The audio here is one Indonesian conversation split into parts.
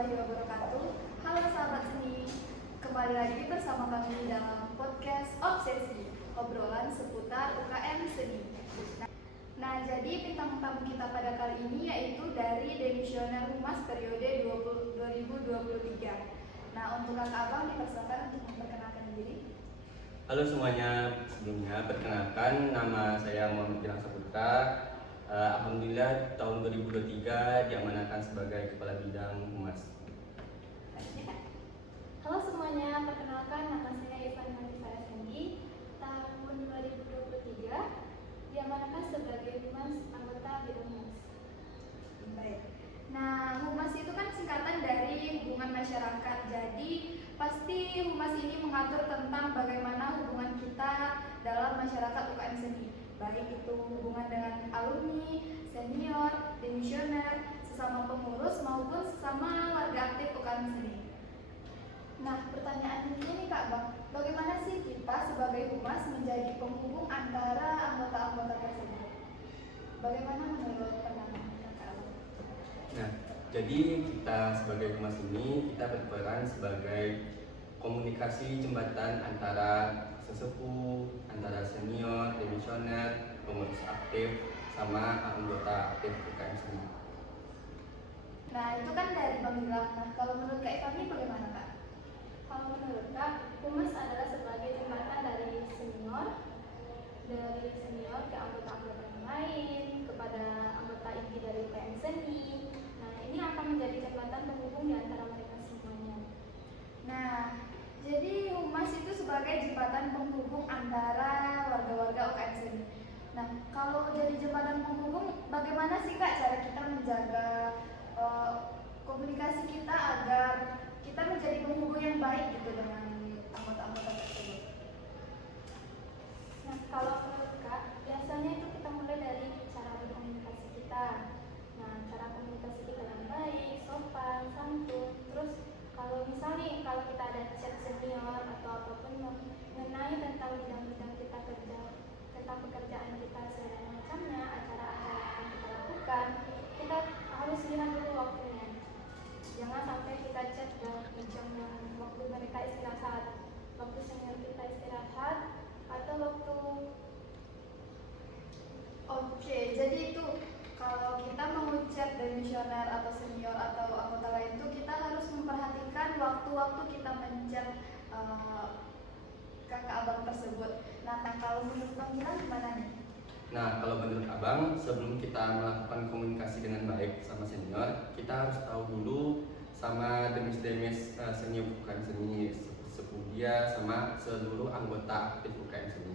warahmatullahi wabarakatuh. Halo sahabat seni, kembali lagi bersama kami dalam podcast Obsesi, obrolan seputar UKM Seni. Nah, jadi bintang tamu kita pada kali ini yaitu dari Demisioner Humas periode 2023. Nah, untuk kakak abang dipersilakan untuk memperkenalkan diri. Halo semuanya, sebelumnya perkenalkan nama saya Muhammad Gilang Saputra. Alhamdulillah tahun 2023 diamanahkan sebagai Kepala Bidang Humas. Halo semuanya, perkenalkan nama saya Ivan Hanifah Effendi. Tahun 2023 diamanahkan sebagai Humas anggota Bidang Humas. Baik. Nah, humas itu kan singkatan dari hubungan masyarakat. Jadi, pasti humas ini mengatur tentang bagaimana hubungan kita dalam masyarakat UKM Seni. Baik itu hubungan dengan alumni, senior, demisioner, sesama pengurus maupun sesama warga aktif UKM Seni. Nah, pertanyaan ini nih Kak Bang, bagaimana sih kita sebagai humas menjadi penghubung antara anggota-anggota tersebut? Bagaimana menurut pandangan Kak Bang? Nah, jadi kita sebagai humas ini kita berperan sebagai komunikasi jembatan antara sesepuh, antara senior, demisioner, pengurus aktif, sama anggota aktif UKM Seni. Nah, itu kan dari Bang Gilang. Nah, kalau menurut Kak Ivani bagaimana Kak? Kalau menurut Kak, Humas adalah sebagai jembatan dari senior ke anggota-anggota yang lain, kepada anggota inti dari UKM Seni. Nah, ini akan menjadi jembatan penghubung di antara mereka semuanya. Nah, jadi humas itu sebagai jembatan penghubung antara warga-warga UKM Seni. Nah, kalau jadi jembatan penghubung, bagaimana sih Kak cara kita menjaga komunikasi kita agar kita menjadi penghubung yang baik gitu dengan anggota-anggota tersebut? Nah, kalau menurut Kak, biasanya itu kita mulai dari cara berkomunikasi kita. Nah, cara komunikasi kita yang baik, sopan, santun. Terus kalau misalnya kalau kita ada chat senior atau apapun mengenai tentang bidang-bidang kita kerja, tentang pekerjaan kita segala macamnya, acara-acara yang akan kita lakukan, kita harus lihat dulu waktunya. Jangan sampai kita chat dalam jam waktu mereka istirahat, waktu senior kita istirahat, atau waktu. Oke, jadi itu kalau kita mau chat demisioner atau senior atau anggota lain itu kita harus memperhatikan waktu-waktu kita menchat kakak abang tersebut. Nah, kalau menurut Bang Gilang gimana nih? Nah, kalau menurut Abang, sebelum kita melakukan komunikasi dengan baik sama senior, kita harus tahu dulu sama demis-demis senior UKM Seni, sepuh dia sama seluruh anggota aktif UKM Seni.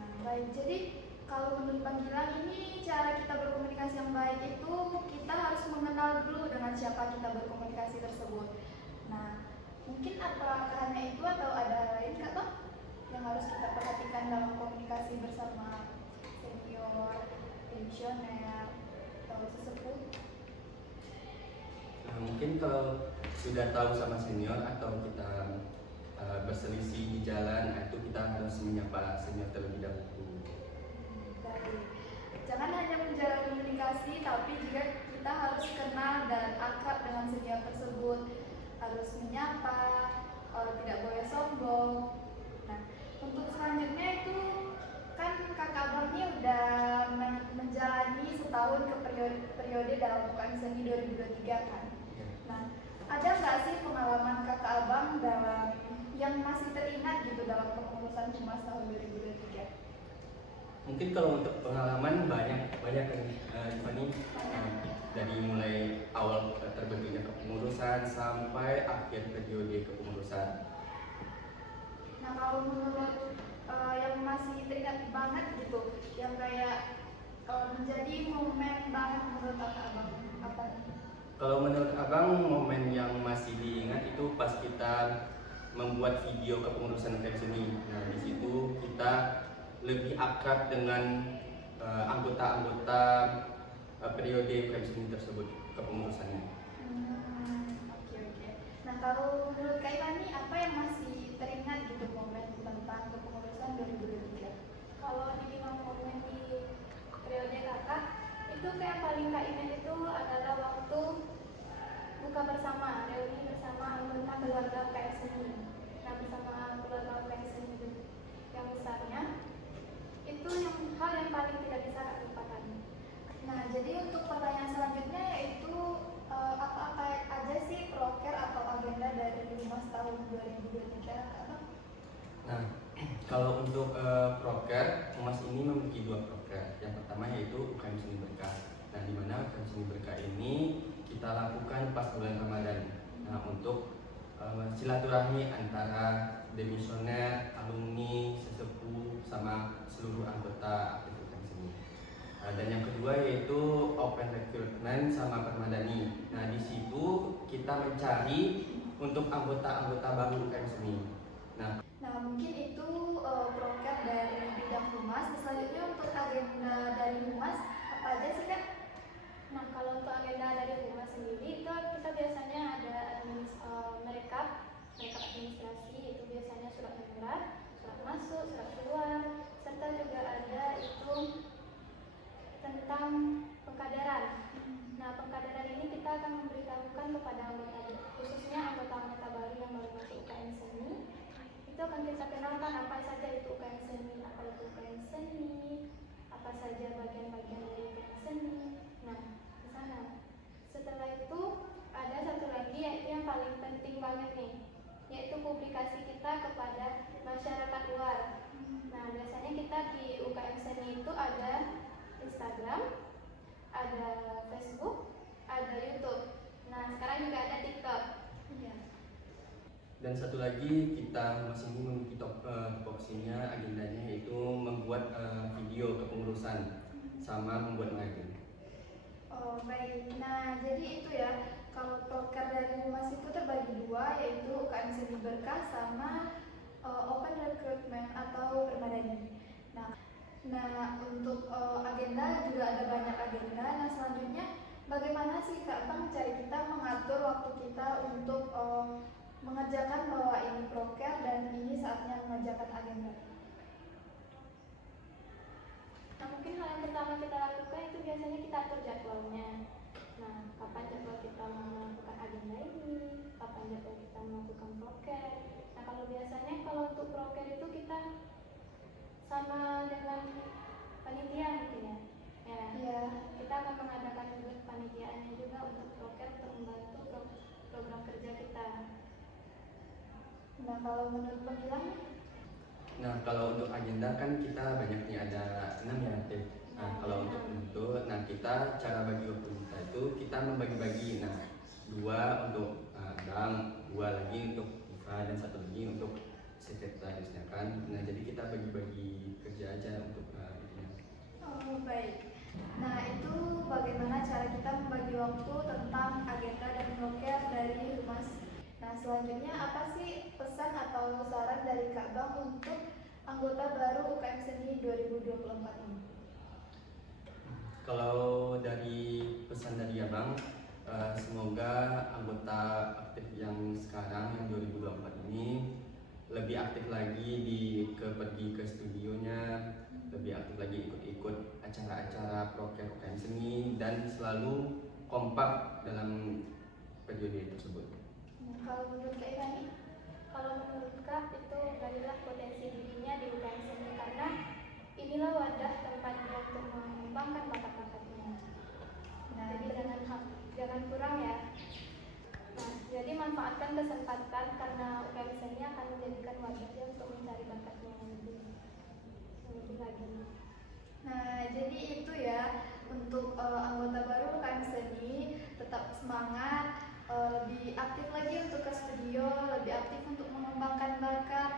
Nah, baik. Jadi kalau menurut Bang Gilang ini cara kita berkomunikasi yang baik itu kita harus mengenal dulu dengan siapa kita berkomunikasi tersebut. Nah, mungkin apakah hanya itu atau ada hal lain Kak Bang yang harus kita perhatikan dalam komunikasi bersama senior, demisioner, atau sesepuh? Nah, mungkin kalau sudah tahu sama senior atau kita berselisih di jalan, itu kita harus menyapa senior terlebih dahulu. Baik. Jangan hanya menjalin komunikasi, tapi juga kita harus kenal dan akrab dengan senior tersebut. Harus menyapa, tidak boleh sombong. Nah, untuk selanjutnya itu kan kakak abang ini udah menjalani setahun ke periode dalam UKM Seni 2023 kan. Nah, ada nggak sih pengalaman kakak abang dalam yang masih teringat gitu dalam kepengurusan Humas tahun 2023? Mungkin kalau untuk pengalaman banyak Tiffany, dari mulai awal terbentuknya kepengurusan sampai akhir periode kepengurusan. Nah, kalau menurut yang masih teringat banget gitu, yang kayak menjadi momen banget menurut kakak abang apa nih? Kalau menurut Abang, momen yang masih diingat itu pas kita membuat video kepengurusan UKM Seni. Nah, di situ kita lebih akrab dengan anggota-anggota periode UKM Seni tersebut kepengurusannya. Oke. Nah, kalau menurut Kak Ivani apa yang masih teringat gitu momen tentang kepengurusan 2023? Kalau dibilang momen di periode kakak, itu kayak paling kak ingat itu adalah waktu buka buka bersama, reuni bersama anggota keluarga UKM Seni. Nah, bersama keluarga UKM Seni yang besarnya itu yang hal yang paling tidak bisa Kak lupakan. Nah, jadi untuk pertanyaan selanjutnya yaitu apa aja sih proker atau agenda dari Humas tahun 2023 apa? Nah, kalau untuk proker, Humas ini memiliki dua proker. Yang pertama yaitu UKM Seni Berkah. Nah, di mana UKM Seni Berkah ini kita lakukan pas bulan Ramadan. Nah, untuk silaturahmi antara demisioner, alumni, sesepuh, sama seluruh anggota aktif UKM Seni. Dan yang kedua yaitu open recruitment sama permadani. Nah, di situ kita mencari untuk anggota-anggota baru UKM Seni. Nah, mungkin itu proker dari bidang Humas. Selanjutnya untuk agenda dari Humas apa aja sih Kak? Nah, kalau untuk agenda dari Humas sendiri itu kita biasanya ada merekap administrasi, itu biasanya surat menyurat, surat masuk, surat keluar, serta juga ada itu tentang pengkaderan. Nah, pengkaderan ini kita akan memberitahukan kepada anggota, khususnya anggota-anggota baru yang baru masuk UKM Seni. Itu akan kita kenalkan apa saja itu UKM Seni, apa itu UKM Seni, apa saja bagian-bagian dari UKM Seni. Nah, di sana. Setelah itu ada satu lagi yaitu yang paling penting banget nih, yaitu publikasi kita kepada masyarakat luar. Nah, biasanya kita di UKM Seni itu ada Instagram, ada Facebook, ada YouTube. Nah, sekarang juga ada TikTok. Iya. Dan satu lagi kita masih ini memiliki topoksinya agendanya yaitu membuat video kepengurusan sama membuat magazine. Oh, baik. Nah, jadi itu ya. Kalau proker dari Humas itu terbagi dua, yaitu UKM Seni Berkah sama open recruitment atau permadani. Nah, untuk agenda juga ada banyak agenda. Nah, selanjutnya bagaimana sih Kak Bang cara kita mengatur waktu kita untuk mengerjakan bahwa ini proker dan ini saatnya mengerjakan agenda? Nah, mungkin hal yang pertama kita lakukan itu biasanya kita atur jadwalnya. Nah, kapan jadwal kita melakukan agenda ini, kapan jadwal kita melakukan proker. Nah, kalau biasanya kalau untuk proker itu kita sama dengan panitia gitu ya. Iya. Kita akan mengadakan juga panitiaannya juga untuk proker untuk membantu program kerja kita. Nah, kalau menurut Bang Gilang? Nah, kalau untuk agenda kan kita banyak nih, ada 6 ya, Teh. Nah, kalau untuk itu, nah kita cara bagi waktu kita itu kita membagi-bagi. Nah, 2 untuk bank, 2 lagi untuk IPA dan 1 lagi untuk sekretarisnya kan. Nah, jadi kita bagi-bagi kerja aja untuk ini. Oh, baik. Nah, itu bagaimana cara kita membagi waktu tentang agenda dan proker dari Humas. Nah, selanjutnya apa sih pesan atau saran dari Kak Bang untuk anggota baru UKM Seni 2024 ini? Kalau dari pesan dari Abang, semoga anggota aktif yang sekarang yang 2024 ini lebih aktif lagi pergi ke studionya, lebih aktif lagi ikut-ikut acara-acara proker UKM Seni dan selalu kompak dalam periode tersebut. Nah, kalau menurut Kak Irani? Kalau menurut Kak itu galilah potensi dirinya di UKM Seni karena inilah wadah tempat dia untuk mengembangkan bakat-bakatnya. Nah, Jadi jangan kurang ya. Nah, jadi manfaatkan kesempatan karena UKM Seni akan menjadikan wadah dia untuk mencari bakatnya yang lebih lagi. Nah, jadi itu ya untuk anggota baru UKM Seni, tetap semangat, lebih aktif lagi untuk ke studio, lebih aktif untuk mengembangkan bakat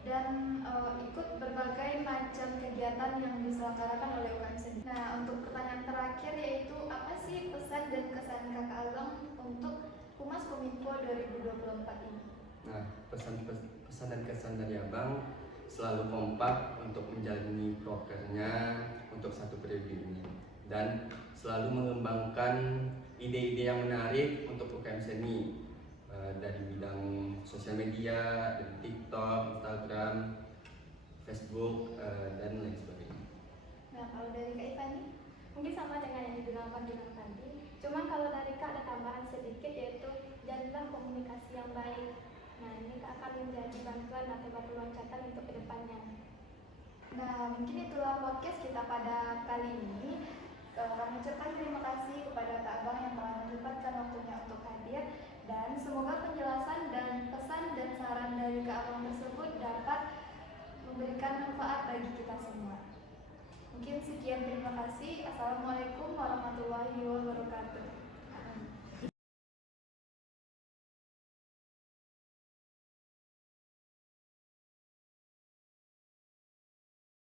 dan ikut berbagai macam kegiatan yang diselenggarakan oleh UKM Seni. Nah, untuk pertanyaan terakhir yaitu apa sih pesan dan kesan Kakak Ageng untuk Humas Kominfo 2024 ini? Nah, pesan dan kesan dari Abang selalu kompak untuk menjalani prokernya untuk satu periode ini dan selalu mengembangkan ide-ide yang menarik untuk UKM Seni dari bidang sosial media, dari TikTok, Instagram, Facebook, dan lain sebagainya. Nah, kalau dari Kak Ivani? Mungkin sama dengan yang dibilang Bang Gilang tadi. Cuman kalau dari Kak ada tambahan sedikit yaitu atau batu loncatan untuk kedepannya. Nah, mungkin itulah podcast kita pada kali ini. Kami ucapkan terima kasih kepada Kak Abang yang telah menyempatkan waktunya untuk hadir, dan semoga penjelasan dan pesan dan saran dari Kak Abang tersebut dapat memberikan manfaat bagi kita semua. Mungkin sekian, terima kasih. Assalamualaikum warahmatullahi wabarakatuh.